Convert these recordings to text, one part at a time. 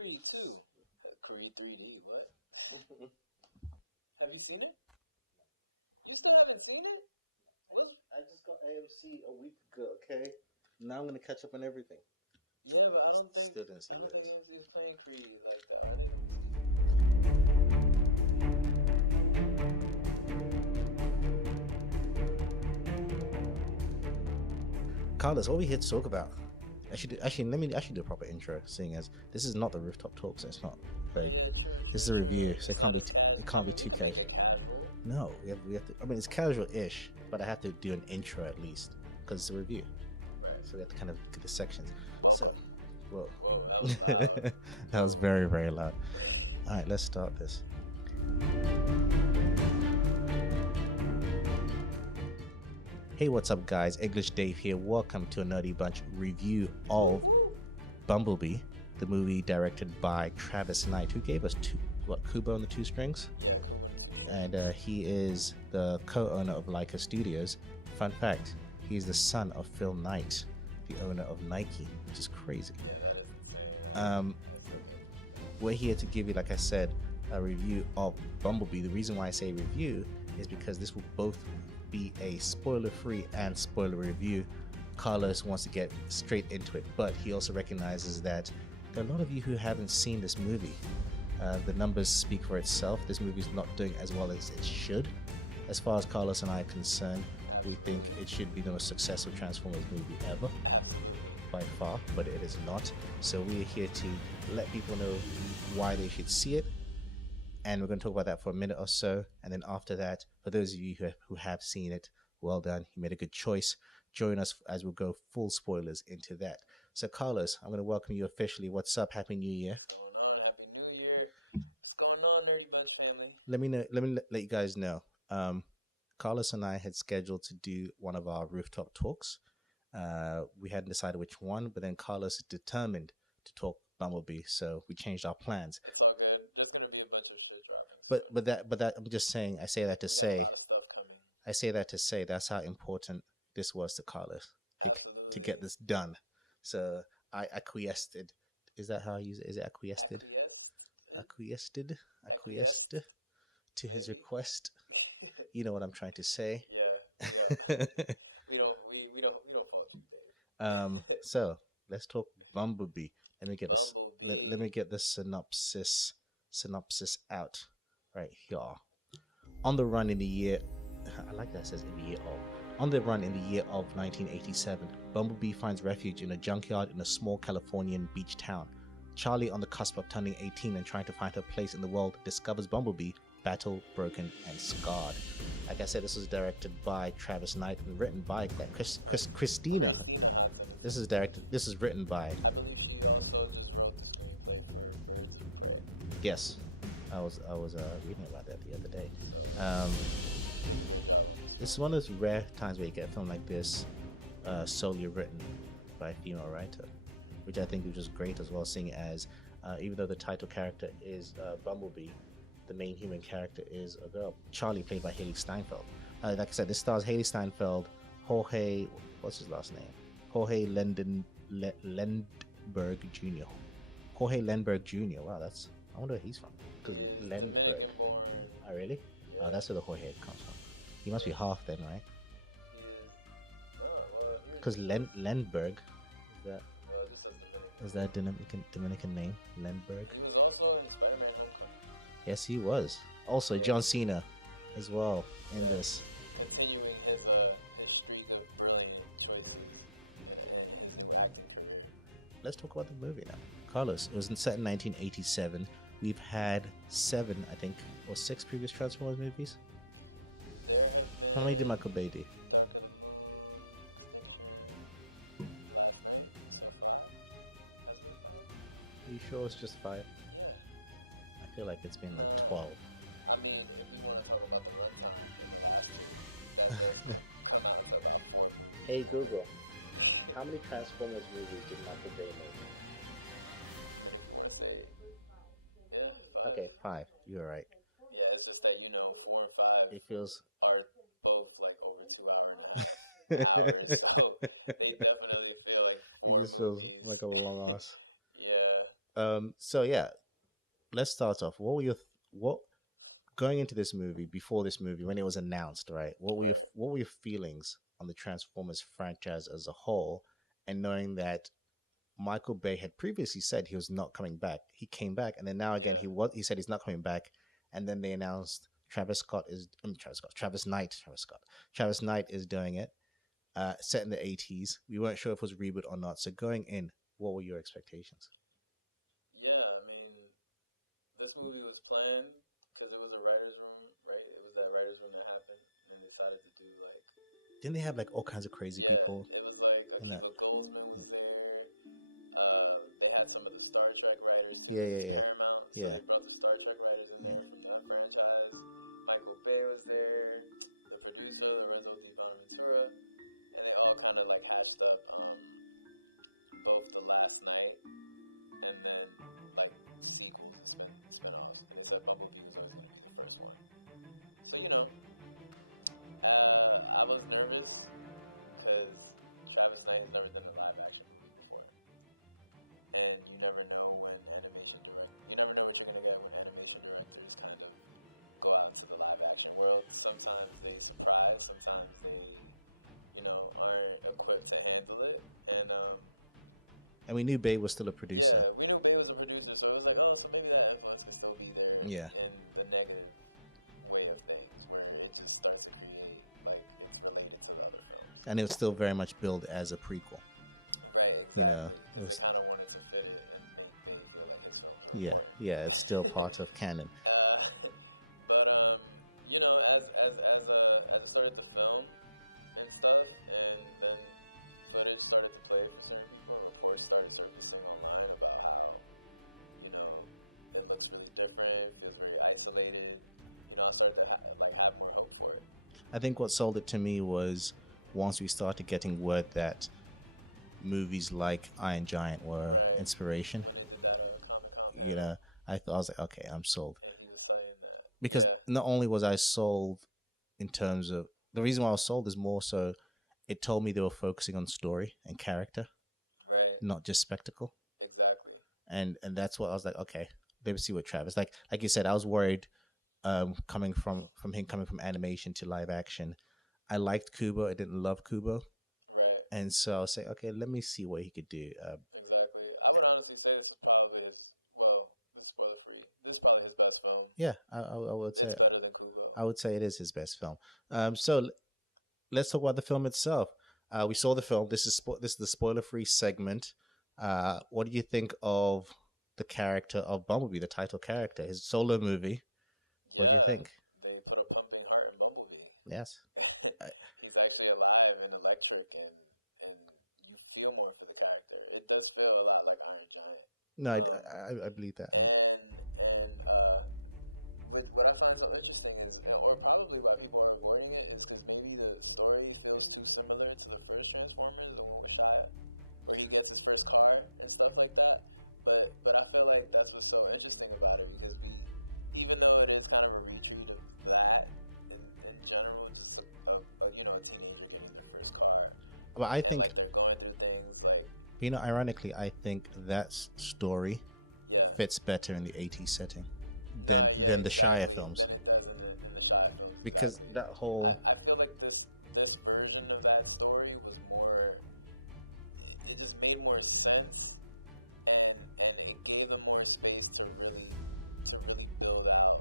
Creed 2. Creed 3D, what? Have you seen it? You still haven't seen it? I just got AMC a week ago, okay? Now I'm gonna catch up on everything. Yeah, but I don't think Still didn't see I what don't it think is. AMC is playing Creed like that. Carlos, what are we here to talk about? Let me actually do a proper intro, seeing as this is not the rooftop talk, so it's not very. This is a review, so it can't be too casual. No, we have to. I mean, it's casual-ish, but I have to do an intro at least because it's a review. So we have to kind of get the sections. So, whoa, that was very, very loud. All right, let's start this. Hey, what's up, guys? English Dave here. Welcome to a Nerdy Bunch review of Bumblebee, the movie directed by Travis Knight, who gave us Kubo and the Two Strings, and he is the co-owner of Leica Studios. Fun fact: he's the son of Phil Knight, the owner of Nike, which is crazy. We're here to give you, like I said, a review of Bumblebee. The reason why I say review is because this will both be a spoiler-free and spoiler review. Carlos wants to get straight into it, but he also recognizes that there are a lot of you who haven't seen this movie. The numbers speak for itself. This movie is not doing as well as it should. As far as Carlos and I are concerned, we think it should be the most successful Transformers movie ever, by far, but it is not. So we are here to let people know why they should see it, and we're going to talk about that for a minute or so. And then after that, for those of you who have seen it, well done, you made a good choice. Join us as we'll go full spoilers into that. So Carlos, I'm going to welcome you officially. What's up? Happy New Year. Happy New Year. What's going on, Nerdy Bunch family? Let me let you guys know. Carlos and I had scheduled to do one of our rooftop talks. We hadn't decided which one, but then Carlos is determined to talk Bumblebee, so we changed our plans. It's all good. There's gonna be a bunch of shit dropping. But that I'm just saying. I say that to say that's how important this was to Carlos to get this done. So I acquiesced. Is that how I use it? Is it acquiesced? Acquiesced to his request. You know what I'm trying to say. Yeah. we don't fault you, Dave. So let's talk Bumblebee. Let me get this. Let me get the synopsis out right here. On the run in the year, I like that it says in the year of. On the run in the year of 1987, Bumblebee finds refuge in a junkyard in a small Californian beach town. Charlie, on the cusp of turning 18 and trying to find her place in the world, discovers Bumblebee, battle, broken, and scarred. Like I said, this was directed by Travis Knight and written by Christina. This is written by. Yes, I was reading about that the other day. This is one of those rare times where you get a film like this solely written by a female writer, which I think is just great as well, seeing as even though the title character is Bumblebee, the main human character is a girl, Charlie, played by Haley Steinfeld. Like I said, this stars Haley Steinfeld, Jorge, what's his last name? Jorge Lendberg Jr. Jorge Lendberg Jr. Wow, I wonder where he's from. Because Lendberg. Oh, really? Oh, that's where the Jorge comes from. He must be half then, right? Because Lendberg, is that Dominican name? Lendberg? Yes, he was. Also, John Cena as well in this. Let's talk about the movie now. Carlos, it was set in 1987. We've had 7, I think, or 6 previous Transformers movies. How many did Michael Bay do? Are you sure it's just 5? I feel like it's been like 12. Hey Google, how many Transformers movies did Michael Bay make? Okay, 5. You're right. Yeah, it's just that 4 and 5. It feels. Are both like over 2 hours. They definitely feel like. It just feels like a long ass. Yeah. So yeah, let's start off. What going into this movie, before this movie, when it was announced, right? What were your feelings on the Transformers franchise as a whole, and knowing that Michael Bay had previously said he was not coming back. He came back, and then now again he said he's not coming back, and then they announced Travis Knight is doing it, set in the 80s. We weren't sure if it was a reboot or not. So going in, what were your expectations? Yeah, I mean, this movie was planned because it was a writer's room, right? It was that writer's room that happened, and they decided to do like. Didn't they have like all kinds of crazy Yeah, people it was like in that? Akiva Goldsman was there. They had some of the Star Trek writers Yeah, from yeah, yeah, Paramount, so yeah, they brought the Star Trek writers in yeah. there from that franchise. Michael Bay was there, the producer, Lorenzo Di Bonaventura, and they all kind of like hashed up both the last night and then like sequels and spin-offs. Because that Bumblebee was always going to be the first one. So I was nervous because Travis Knight's never done a live action movie before, and you never know when animation goes. You never know what's going to get when animation goes into this kind of go out to the live action world. Sometimes they surprise, sometimes they, aren't equipped to handle it, And we knew Bay was still a producer. yeah, they were the producer, so it was like, oh, so maybe that must have still be there. Yeah. In the negative way of things, where it just starts to be like it's related to the other film. And it was still very much billed as a prequel. Right. You know, Exactly. it was, They kind of wanted to fit it in the initial. yeah, it's still part of canon. But as I started to film and stuff, and then footage started to play for certain people, reports started surfacing online about how it looks really different, it was really isolated. I started to have more hope for it. I think what sold it to me was once we started getting word that movies like Iron Giant were inspiration. I was like, okay, I'm sold. Because not only was I sold in terms of the reason why I was sold is more so it told me they were focusing on story and character, Right. not just spectacle. Exactly. And that's what I was like, okay, let me see what Travis like you said, I was worried coming from animation to live action. I liked Kubo, I didn't love Kubo. Right. And so I was like, okay, let me see what he could do. Exactly. I would honestly say this is probably this spoiler free. This is probably his best film. Yeah, I would say Better than Kubo. I would say it is his best film. So let's talk about the film itself. We saw the film. This is the spoiler-free segment. What do you think of the character of Bumblebee, the title character, his solo movie? What do you think? They put a pumping heart in Bumblebee. Yes. He's actually alive and electric, and you feel more for the character. It does feel a lot like Iron Giant. No, I believe that. With what I find so interesting is, or probably why people are avoiding it, is because maybe the story feels too similar to the first Transformers, like the fact that he gets the first car and stuff like that. But I feel like that's what's so interesting about it, because even though it is kind of a repeat of that in general, just a teenager getting the first car. But I think, they're going through things like, ironically, I think that story fits better in the 80s setting than the Shire films, because that whole I feel like this version of that story was more. It just made more sense, and it gave them more space to really build out.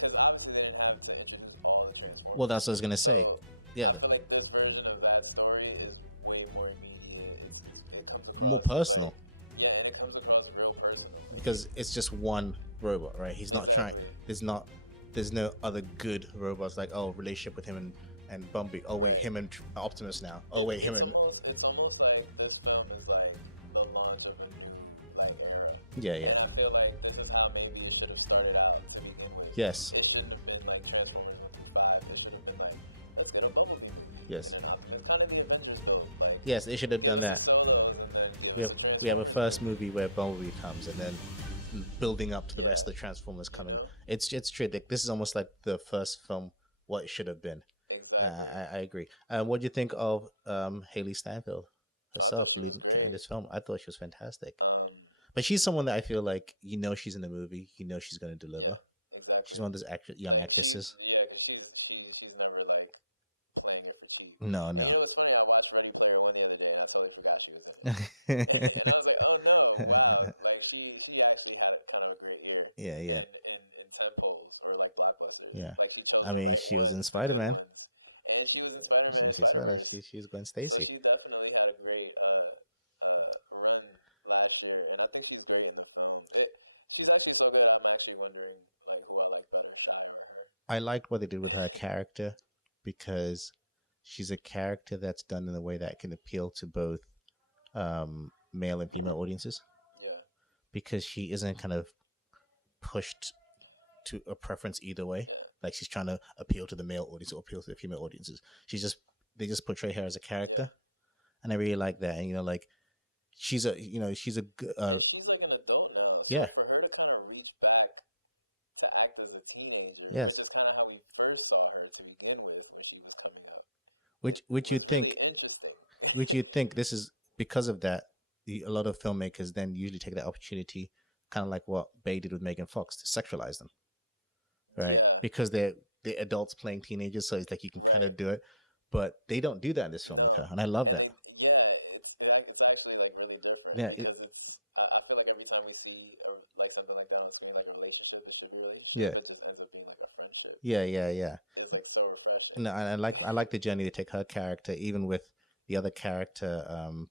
Because obviously they didn't have to introduce all the Transformers. well, that's what I was gonna say. Yeah, I feel like this version of that story is way more immediate. more personal. Yeah, it comes across real personal. Because it's just one robot, right? He's not trying. There's no other good robots like relationship with him and Bumblebee. Oh wait, him and Optimus now. Oh wait, him and It's almost like this film is like no longer the movie. yeah. I feel like this is how maybe it should have started out. Yes. Yes. Yes, they should have done that. We have a first movie where Bumblebee comes, and then building up to the rest of the Transformers coming. It's true. This is almost like the first film, what it should have been. I agree. What do you think of Haley Steinfeld? herself leading in this film. I thought she was fantastic. Um, But she's someone that I feel like she's in the movie, she's going to deliver. exactly. She's one of those young And actresses. she's never like playing with her feet. No, And no. it was funny. I watched Ready Player One the other day, and I totally forgot she was in it. And I was like, oh no, wow! Like she actually had kind of a great ear. Yeah, yeah, In tentpoles or like blockbusters. yeah. Like I mean, she was in Spider-Man. And she was in Spider-Man. She's Gwen Stacy. So she definitely had a great run last year, and I think she's great in the film. She's actually so good. I'm actually wondering like who I like better. I liked what they did with her character because she's a character that's done in a way that can appeal to both male and female audiences. Yeah. Because she isn't kind of pushed to a preference either way. Like she's trying to appeal to the male audience or appeal to the female audiences. They just portray her as a character, and I really like that. And like she's a she's a good. She's like an adult now. Yeah. For her to kind of reach back to act as a teenager. Yes. Which is kind of how we first saw her to begin with when she was coming up. Which you'd think this is because of that. A lot of filmmakers then usually take that opportunity, kind of like what Bay did with Megan Fox, to sexualize them, right? Because they're adults playing teenagers, so it's like you can kind of do it, but they don't do that in this film with her, and I love that. Yeah, it's actually like really different. Yeah, I feel like every time we see like something like that, I'm seeing like a relationship. It's really yeah, it just ends up being like a friendship. yeah. It's like so refreshing. No, I like the journey they take her character, even with the other character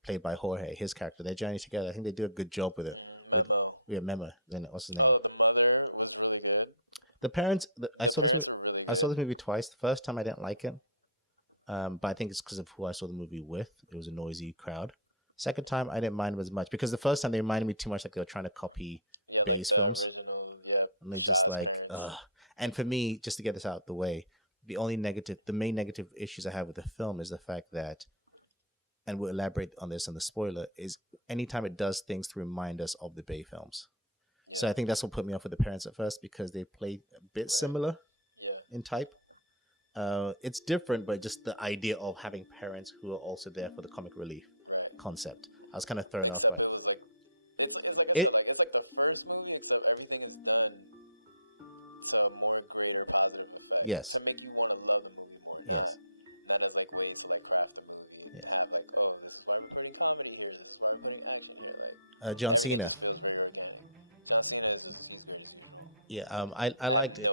played by Jorge, his character. Their journey together, I think they do a good job with it. With Mema, then what's his name? The mother is really good. The parents. I saw this movie. I saw this movie twice. The first time I didn't like it, but I think it's because of who I saw the movie with. It was a noisy crowd. Second time I didn't mind it as much because the first time they reminded me too much like they were trying to copy Bay's films, and they just like ugh. And for me, just to get this out of the way, the main negative issues I have with the film is the fact that, and we'll elaborate on this in the spoiler, is anytime it does things to remind us of the Bay films. So I think that's what put me off with the parents at first because they played a bit similar in type. It's different, but just the idea of having parents who are also there for the comic relief concept. I was kind of thrown off by it. It's like the first movie, except everything is done to a more greater positive effect. Yes. To make you want to love the movie more. Yes. Not as like ways to like craft the movie. Yes. Not like, oh, this is why we're doing comedy here. This is why we're doing action here. John Cena. John Cena is good. Yeah. I liked it.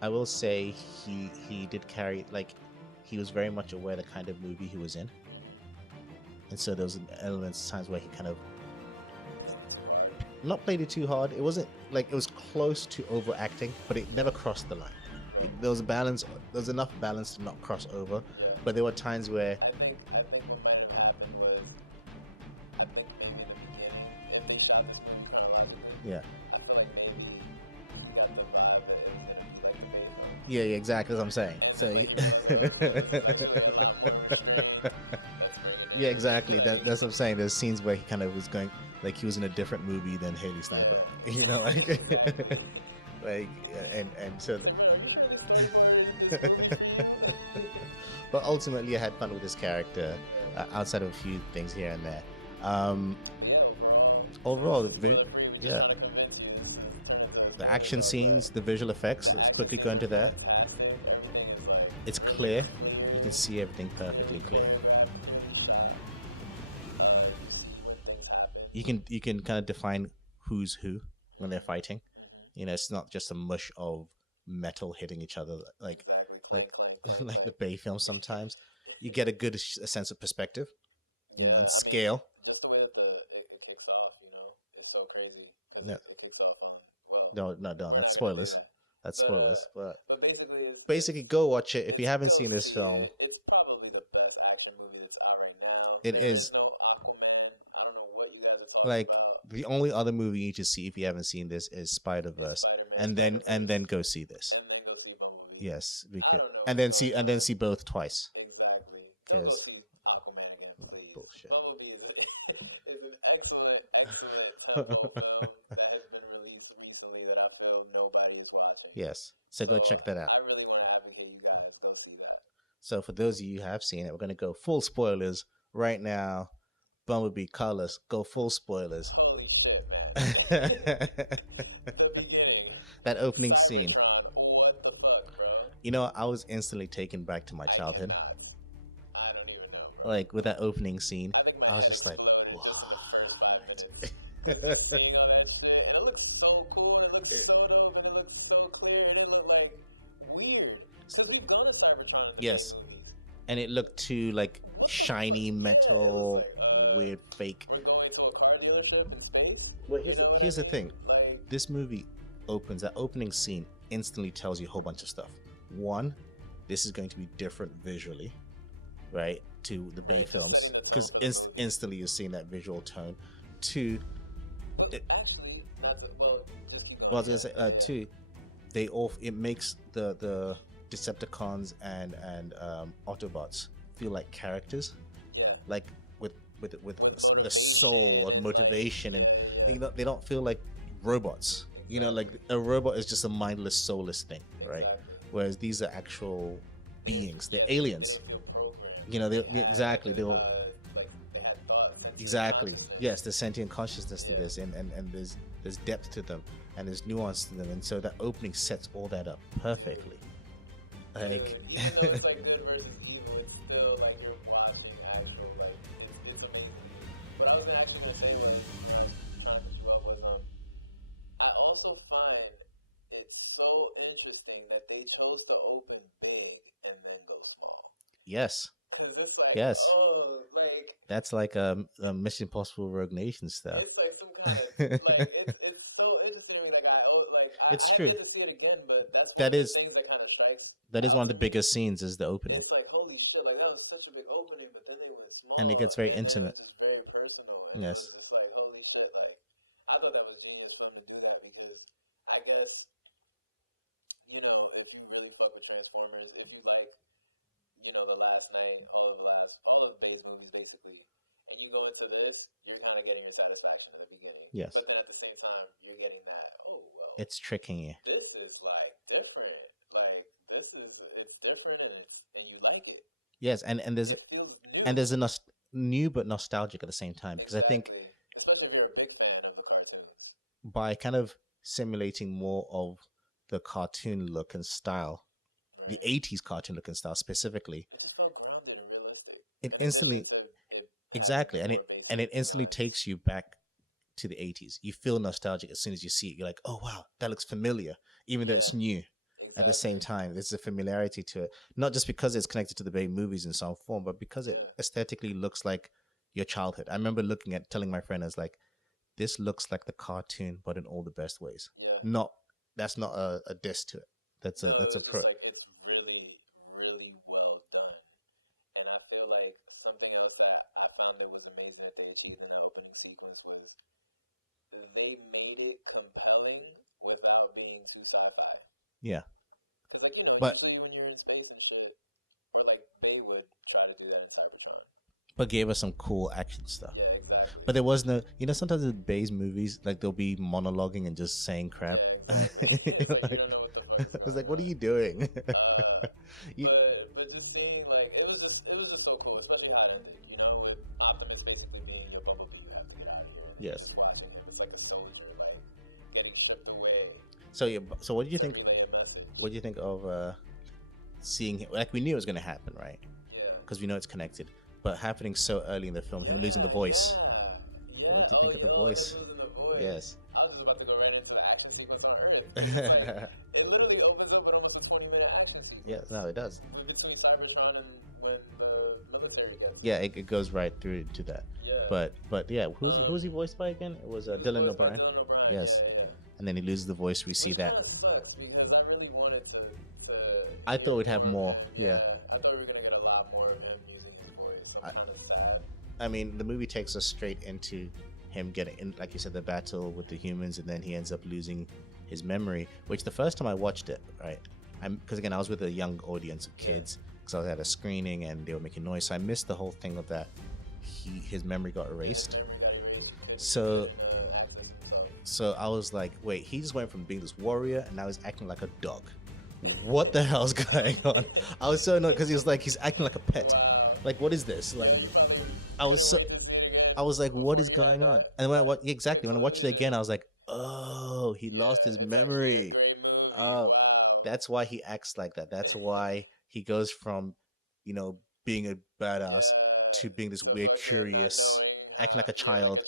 I will say he did carry, like, he was very much aware the kind of movie he was in, and so there was elements times where he kind of not played it too hard. It wasn't like it was close to overacting, but it never crossed the line. There was a balance. There was enough balance to not cross over, but there were times where yeah. Yeah, exactly. That's what I'm saying. So, yeah, exactly. That's what I'm saying. There's scenes where he kind of was going, like he was in a different movie than Haley Sniper. Like, like, and so. But ultimately, I had fun with this character, outside of a few things here and there. Overall, yeah. The action scenes, the visual effects, let's quickly go into that. It's clear. You can see everything perfectly clear. You can kind of define who's who when they're fighting. It's not just a mush of metal hitting each other like the Bay films sometimes. You get a good sense of perspective, and scale. No, that's spoilers. That's spoilers. But basically, go watch it if you haven't seen this film. It's probably the best action movie that's out right now. It is. I don't know what you guys are talking Like about. the only other movie you need to see if you haven't seen this is Spider-Verse, and then go see this. And then go see Bumblebee. Yes, because and then see both twice. Exactly. Because Aquaman again, please. bullshit. Bumblebee is an excellent film that has been released recently that I feel nobody's watching. Yes, so go check that out. I really want to advocate you guys go see that. So for those of you who have seen it, we're going to go full spoilers right now. Bumblebee, Carlos, go full spoilers. Holy shit, That the beginning. opening scene. What the fuck, bro? You know, I was instantly taken back to my childhood. I don't even know, bro. Like with that opening scene, I was just like, what? It looks so cool, it looks so dope, and it looks so clear, and it looks like weird. So we go to Cybertron. Yes. And it looked too like shiny metal, weird fake. We're going to a car dealership in space. Well, here's the thing. This movie opens, that opening scene instantly tells you a whole bunch of stuff. One, this is going to be different visually, right, to the Bay films, because instantly you're seeing that visual tone. Two, well, I was gonna say, two, it makes the Decepticons and Autobots feel like characters, like with a soul and motivation, and they don't feel like robots. You know, like a robot is just a mindless, soulless thing, right? Whereas these are actual beings. They're aliens. You know, exactly. Yes, there's sentient consciousness to this, and there's depth to them, and there's nuance to them, and so that opening sets all that up perfectly. Like, it's like good versus evil, it's still like you're watching actual, like, it's amazing. But I was actually gonna say, like, I also find it so interesting that they chose to open big and then go small. yes. It's like, Yes. oh, like, That's like a Mission Impossible Rogue Nation stuff. it's like some kind of, like, it's so interesting. It's I true. didn't see it again, but that's That one of is- the things that kind of strikes. That is one of the biggest scenes, is the opening. It's like, holy shit, like, that was such a big opening, but then they went small. And it gets very intimate. It's very personal. And Yes. It's like, holy shit, like, I thought that was genius for them to do that, because I guess, you know, if you really fuck with Transformers, if you like, you know, The Last Night, all of Bay's movies, basically, and you go into this, you're kind of getting your satisfaction at the beginning. Yes. But then at the same time, you're getting that, oh, well, It's tricking you. this is, like, different. Like, it's different, and you like it. Yes, and there's It feels new. a new but nostalgic at the same time, because I think Exactly. Especially if you're a big fan of the cartoons. by kind of simulating more of the cartoon look and style, the 80s cartoon look and style specifically, It's so grounded and realistic. it Like, instantly exactly and it instantly takes you back to the 80s. You feel nostalgic as soon as you see it. You're like, oh wow, that looks familiar, even though it's new. At the same time, there's a familiarity to it, not just because it's connected to the Bay movies in some form, but because it aesthetically looks like your childhood. I remember telling my friend, I was like, this looks like the cartoon, but in all the best ways. That's not a diss to it. That's a pro. Like, it's really, really well done. And I feel like something else that I found that was amazing that they achieved in that opening sequence was they made it compelling without being too sci-fi. Yeah. Because, like, you know, But- usually when you're in space and shit, or like they would try to do that in Cybertron. But gave us some cool action stuff. Yeah, exactly. But there was no, sometimes in Bay's movies, like they'll be monologuing and just saying crap. Yeah, exactly. It's like, you don't know what the fuck I was like, what are you doing? You- but just seeing, like, it was just so cool, especially how it ended, you know, with Optimus basically being your Bumblebee and having to get out of here. Yes. Watching him, it's like a soldier, like, getting stripped away. So what did you think? Relay a message. What do you think of seeing him? Like we knew it was going to happen, right? Yeah. Because we know it's connected. But happening so early in the film, him losing the voice. Yeah. What did you think of the yeah, voice? losing the voice. Yes. I was just about to go right into the action sequence on Earth. It literally opens up with almost a 20-minute action sequence. Yeah, no, it does. Between Cybertron and when the military gets. Yeah, it goes right through to that. Yeah. But yeah, who's he voiced by again? It was Dylan O'Brien. Yes. Yeah. And then he loses the voice. We see that. Which kinda sucks, because I really wanted to I thought we'd have more. Yeah. I thought we were gonna get a lot more of him using his voice. So I- I'm kind of sad. I mean, the movie takes us straight into him getting in, like you said, the battle with the humans, and then he ends up losing his memory. Which the first time I watched it, right? Because again, I was with a young audience of kids, because I was at a screening and they were making noise, so I missed the whole thing of that. His memory got erased. So I was like, wait, he just went from being this warrior and now he's acting like a dog. what the hell's going on? I was so annoyed because he was like, he's acting like a pet. Like, what is this? Like, I was so, I was like, what is going on? And when I watched, exactly, when I watched it again, I was like, oh, he lost his memory. Oh, that's why he acts like that. That's why he goes from, being a badass to being this weird, curious, acting like a child.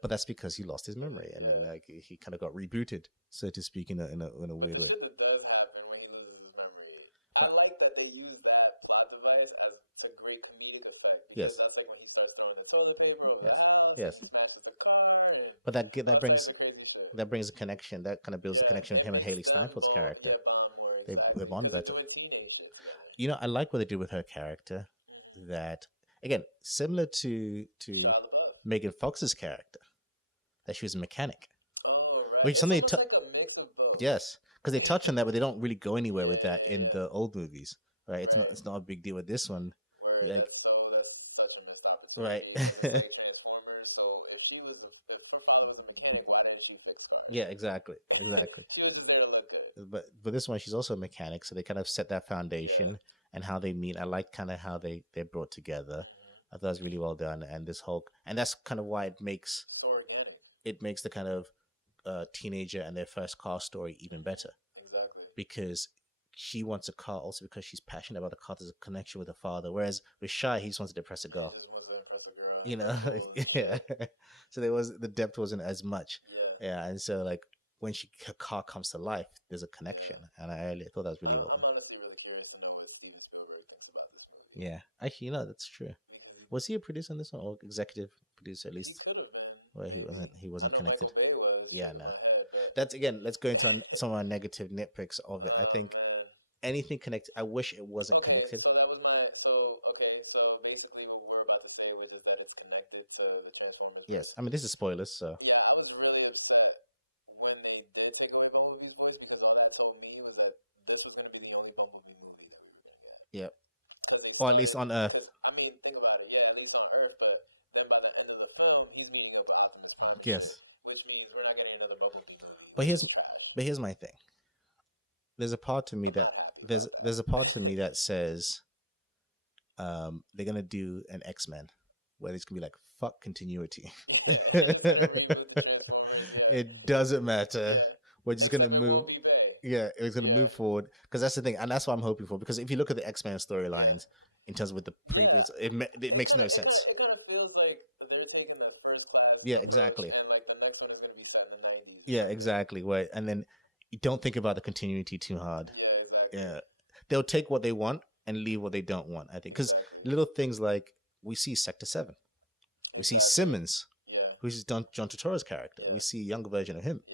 But that's because he lost his memory, and then like he kind of got rebooted, so to speak, in a weird way. It does happen when he loses his memory. I like that they use that plot device as a great comedic effect. Because Yes. that's like when he starts throwing the toilet paper over Yes. the house, Yes. he smashes the car. And But that brings crazy shit. that brings a connection. That kind of builds a connection with him and Haley Steinfeld's character. They bond better. I like what they did with her character. That again, similar to Megan Fox's character, that she was a mechanic. Which something yes, because they touch on that, but they don't really go anywhere with that in the old movies, right? It's not a big deal with this one, like right. Yeah, exactly. But this one, she's also a mechanic, so they kind of set that foundation and how they meet. I like kind of how they're brought together. I thought it was really well done, and that's kind of why it makes the kind of teenager and their first car story even better. Exactly. Because she wants a car also because she's passionate about the car. There's a connection with her father. Whereas with Shy, he just wants to impress a girl. Yeah. So the depth wasn't as much. Yeah, and so like when her car comes to life, there's a connection, and I really thought that was really well done. I'm honestly really curious to know what Steven Spielberg thinks about this movie. Yeah, actually, that's true. Was he a producer on this one or executive producer at least? Where he wasn't connected. Yeah, no. That's again. Let's go into some of our negative nitpicks of it. I think anything connected. I wish it wasn't connected. So that was my. So basically, what we're about to say was just that it's connected to the Transformers. Yes, I mean this is spoilers, so. Yeah, I was really upset when they did take away Bumblebee's voice because all that told me was that this was going to be the only Bumblebee movie that we were going to get. Yep. Or at least on Earth. I mean, think about it. Yeah, at least on Earth, but then by the end of the film, he's meeting up with Optimus Prime. Yes. Which means we're not getting another Bumblebee movie. But here's my thing. There's a part to me that says they're gonna do an X-Men where it's gonna be like fuck continuity. It doesn't matter. We're just gonna move. Yeah, it's gonna move forward because that's the thing, and that's what I'm hoping for. Because if you look at the X-Men storylines in terms of with the previous, it makes no sense. It kind of feels like they're taking the first class. Yeah, exactly. And like the next one is gonna be set in the 90s. Yeah, exactly. Right, and then you don't think about the continuity too hard. Yeah, exactly. Yeah, they'll take what they want and leave what they don't want. I think because little things like we see Sector 7, we see Simmons, who's John Turturro's character. We see a younger version of him.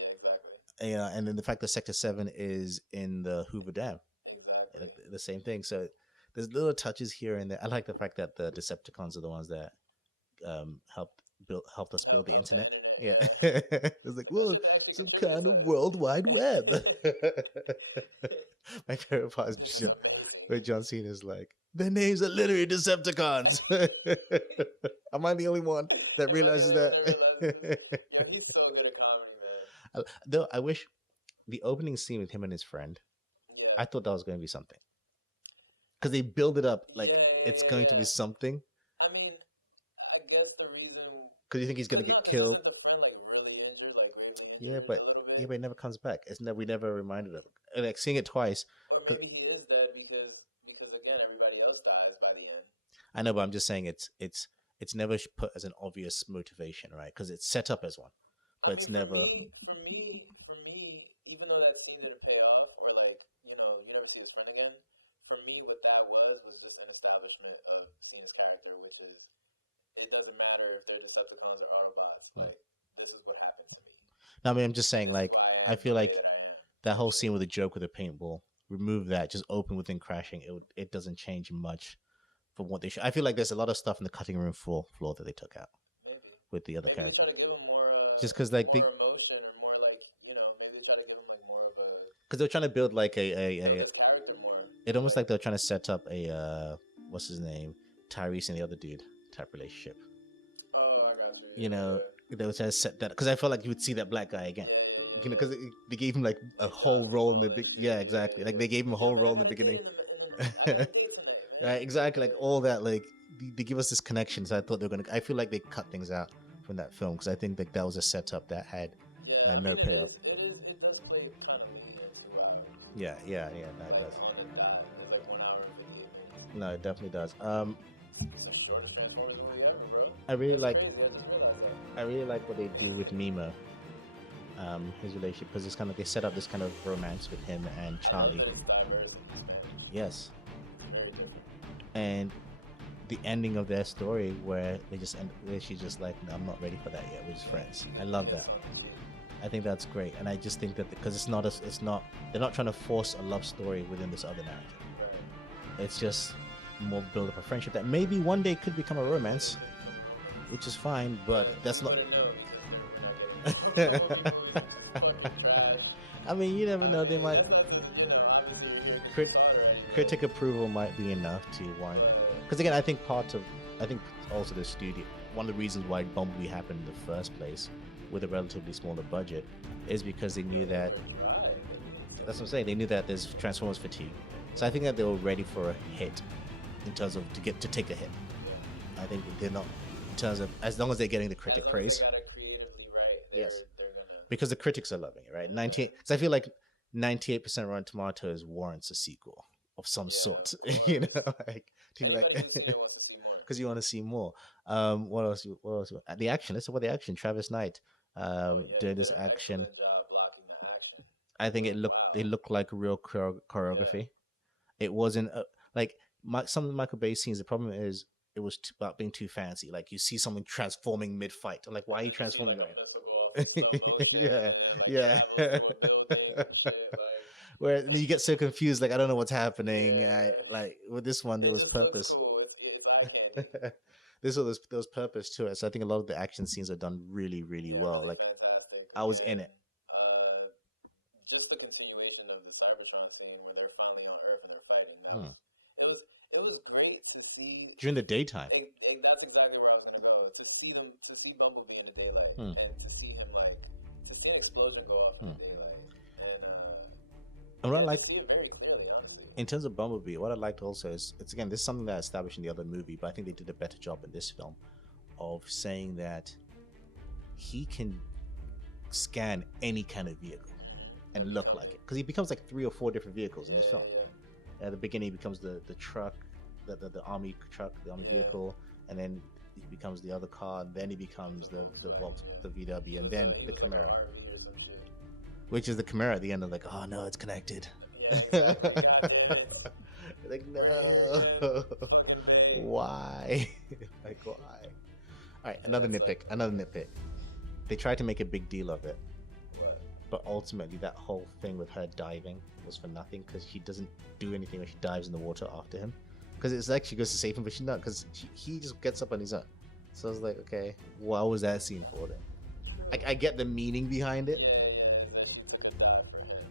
And then the fact that Sector 7 is in the Hoover Dam. Exactly. The same thing. So there's little touches here and there. I like the fact that the Decepticons are the ones that helped us build the internet. Yeah. It's like, whoa, some kind of World Wide Web. My favorite part is where John Cena is like, their names are literally Decepticons. Am I the only one that realizes that? Though I wish the opening scene with him and his friend, I thought that was going to be something. Because they build it up like it's going to be something. I mean, I guess the reason... Because you think he's going to get killed. Yeah, but it never comes back. We never reminded of it. And like seeing it twice. Or maybe he is dead because again, everybody else dies by the end. I know, but I'm just saying it's never put as an obvious motivation, right? Because it's set up as one. But it's never. For me, even though that scene didn't pay off, or like, you never see his friend again. For me, what that was just an establishment of Cena's character, which is it doesn't matter if they're Decepticons or Autobots. Like, this is what happened to me. No, I mean, I'm just saying, like, I feel like that whole scene with the joke with the paintball, remove that, just open within crashing. It doesn't change much from what they should. I feel like there's a lot of stuff in the cutting room floor that they took out with the other characters. Just because, like, they, because they're trying to build like a it almost like they're trying to set up a what's his name, Tyrese and the other dude type relationship. Oh, I got you. They were trying to set that because I felt like you would see that black guy again. you know, because they gave him like a whole role in the big. Yeah, exactly. Like they gave him a whole role in the beginning. Right, exactly. Like all that, like they give us this connection. So I thought they were gonna. I feel like they cut things out from that film because I think that was a setup that had no payoff. It does play kind of into Yeah. No, it does. like 1 hour and 58 minutes. No, it definitely does. Go to Transformers Louisiana, bro. I really It's like. crazy. I just realized that. I really like what they do with Nemo. His relationship because it's kind of they set up this kind of romance with him and Charlie. Yes, and the ending of their story where they just end, where she's just like, no, I'm not ready for that yet. We're just friends. I love that. I think that's great, and I just think that because it's not they're not trying to force a love story within this other narrative. It's just more build up a friendship that maybe one day could become a romance, which is fine, but that's not. I mean, you never know. They might critic approval might be enough to warrant. Because again, I think also the studio. One of the reasons why Bumblebee happened in the first place, with a relatively smaller budget, is because they knew that. That's what I'm saying. They knew that there's Transformers fatigue. So I think that they were ready for a hit, in terms of to take a hit. I think they're not in terms of as long as they're getting the critic praise. Yes. Because the critics are loving it, right? 98. Because I feel like 98% Rotten Tomatoes warrants a sequel of some sort. You know, like to be like, because you want to see more. What else? What else? The action. Let's talk about the action. Travis Knight doing this action. I think it looked like real choreography. It wasn't like some of the Michael Bay scenes. The problem is it was about being too fancy. Like you see someone transforming mid fight. I'm like, why are you transforming right? Yeah. Where you get so confused, like I don't know what's happening. Like with this one, there was purpose. There was purpose to it. So I think a lot of the action scenes are done really, really well. Like I was in it. Just the continuation of the Cybertron scene where they're finally on Earth and they're fighting. It was great to see during the daytime. That's exactly where I was gonna go. To see Bumblebee in the daylight and to see him to see an explosion go off in the daylight. And what I like in terms of Bumblebee, what I liked also is it's again this is something that I established in the other movie, but I think they did a better job in this film of saying that he can scan any kind of vehicle and look like it because he becomes like 3 or 4 different vehicles in this film. At the beginning, he becomes the truck, the army truck, the army vehicle, and then he becomes the other car, and then he becomes the VW, and then the Camaro, which is the Camaro at the end. I'm like, oh no, it's connected. Like no, why? Like why? All right, another nitpick. They tried to make a big deal of it, but ultimately that whole thing with her diving was for nothing because she doesn't do anything when she dives in the water after him. Because it's like she goes to save him, but she's not because he just gets up on his own. So I was like, okay, what was that scene for then? I get the meaning behind it,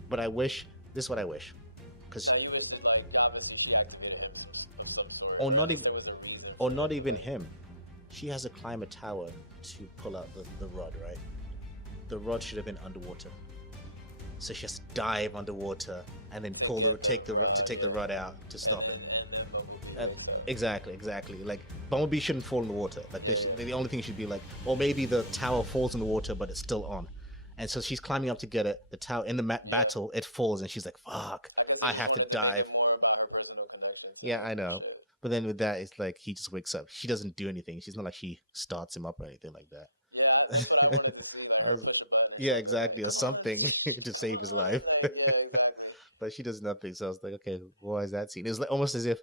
but I wish this is what I wish, because or not even him. She has to climb a tower to pull out the rod, right? The rod should have been underwater, so she has to dive underwater and then take the rod out to stop it. Exactly. Like Bumblebee shouldn't fall in the water. Like the only thing should be like, or maybe the tower falls in the water but it's still on, and so she's climbing up to get it. The tower in the battle it falls and she's like, "Fuck, I have to dive." Yeah, I know. But then with that, it's like he just wakes up. She doesn't do anything. She's not like she starts him up or anything like that. Yeah, that's what I wanted to see. Yeah, exactly, or something to save his life. But she does nothing. So I was like, okay, why is that scene? It was like almost as if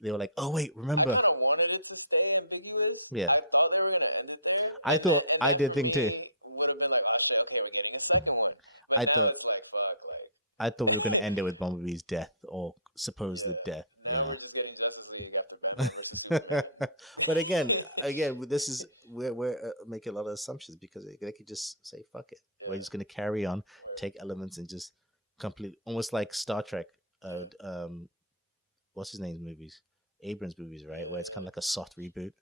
they were like, oh wait, remember? I kind of wanted it to stay ambiguous. Yeah. I thought they were gonna end it there. I thought I did think too. Would have been like, oh shit, okay, we're getting a second one. But I now thought it's like, fuck, like. I thought we were gonna end it with Bumblebee's death or supposed death. Yeah. We're just getting Justice League after Batman. But again, this is we're making a lot of assumptions because they could just say fuck it. We're just gonna carry on, take elements and just complete, almost like Star Trek. What's his name's movies? Abrams movies, right? Where it's kind of like a soft reboot,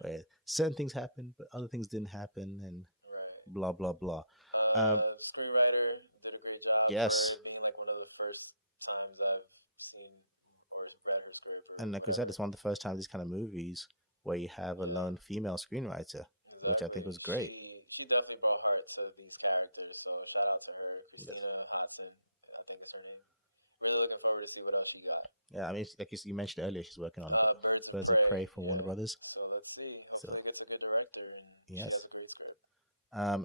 where certain things happen but other things didn't happen, and blah blah blah. Screenwriter Yes. It being like one of the first times I've seen or read her script. And like I said, it's one of the first times these kind of movies where you have a lone female screenwriter, which I think was great. She definitely brought heart to these characters, so shout out to her. Yes. Christina Hoffman, I think it's her name. Really looking forward to see what else you got. Yeah, I mean, like you mentioned earlier, she's working on Birds of Prey for Warner Brothers. So let's see. So Hopefully gets a good director and yes. has a great script.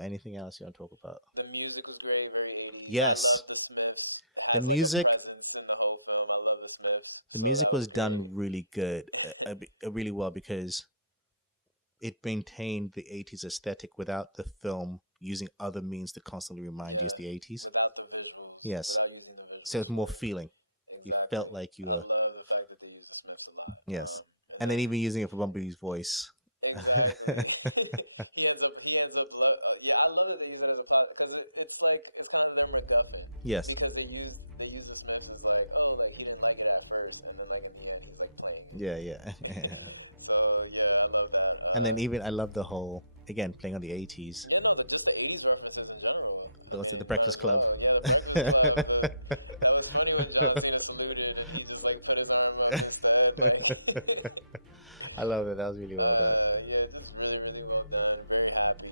Anything else you want to talk about? The music was great, very 80s. Yes. I love the Smiths. The music. In the whole film. I love the Smiths. The music was done really good, really well, because it maintained the 80s aesthetic without the film using other means to constantly remind you it's the 80s. Without the visuals. Yes. Without using the visuals. So it's more feeling. You felt like you were. I love the fact that they used the Smiths a lot. Yes. And then even using it for Bumblebee's voice. Exactly. Yeah, I love that they use it as a product because it's like it's kind of their MacGuffin. Yes. Because they use the Smiths as like, oh, like he didn't like it at first, and then like in the end it's like playing. Yeah. So yeah, I love that. And then even I love the whole, again, playing on the 80s. You know, just the 80s references in general. Those at the Breakfast Club. I love it. That was really well done. Yeah, just really, really well done. Really happy.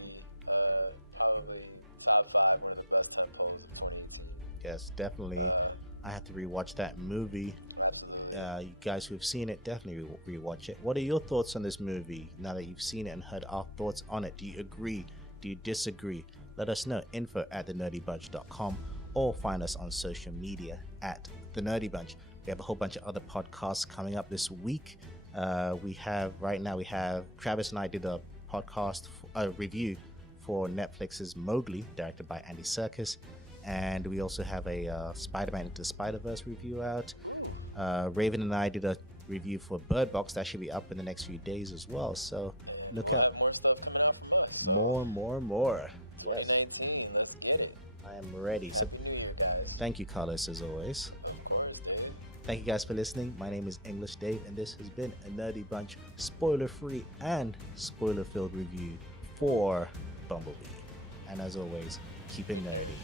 Probably top 5 and it's best time for 2018. Yes, definitely. I have to rewatch that movie. You guys who have seen it, definitely rewatch it. What are your thoughts on this movie now that you've seen it and heard our thoughts on it? Do you agree? Do you disagree? Let us know. info@thenerdybunch.com or find us on social media at The Nerdy Bunch. We have a whole bunch of other podcasts coming up this week. We have Travis and I did a podcast, a review for Netflix's Mowgli, directed by Andy Serkis. And we also have a Spider-Man Into the Spider-Verse review out. Raven and I did a review for Bird Box that should be up in the next few days as well. So look out. More. Yes. I am ready. So thank you, Carlos, as always. Thank you guys for listening. My name is English Dave, and this has been a Nerdy Bunch spoiler-free and spoiler-filled review for Bumblebee. And as always, keep it nerdy.